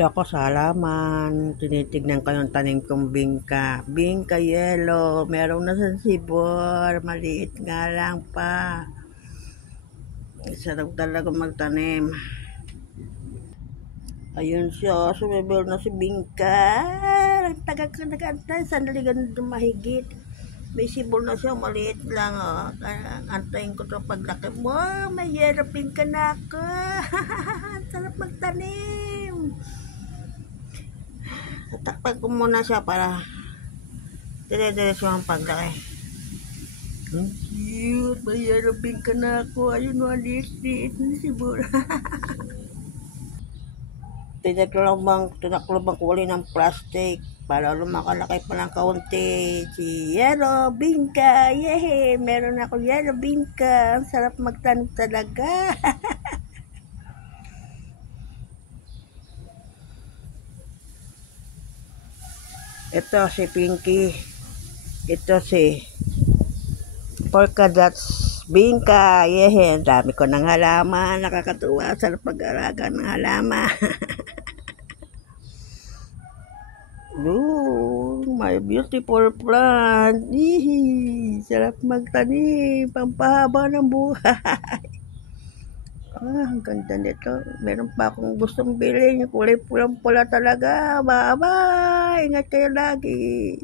Dito ako sa halaman, tinitignan ko yung tanim kong bingka. Bingka yellow, merong nasasibor, maliit nga lang pa. Sarap talaga magtanim. Ayun siya, sumibol na si bingka. Tagal ko nag-antay, sandali ganun mahigit. May sibol na siya, maliit lang. Oh. Antayin ko ito paglaki. Wow, may yellow bingka na ako. Sarap magtanim. Tatakpan ko muna siya para dire-diretso ang paglaki. Ang cute, may yellow bingka na ako. Ayun, maliit-liit na sibol. Tinaklubang ko ulit ng plastic para lumakalaki pa ng kaunti. Si yellow bingka, yehey! Meron ako yellow bingka. Ang sarap magtanim talaga. Ito si Pinky. Ito si Polka Dots bingka. Yehey! Ang dami ko ng halaman. Nakakatuwa. Sarap pag-araga ng halaman. Ooh, my beautiful plant. Hihi, sarap magtanim. Pampahaba ng buhay. Ang ganda nito. Meron pa akong gustong bilhin. Kulay pulang-pula talaga. Bye-bye. Ingat kayo lagi.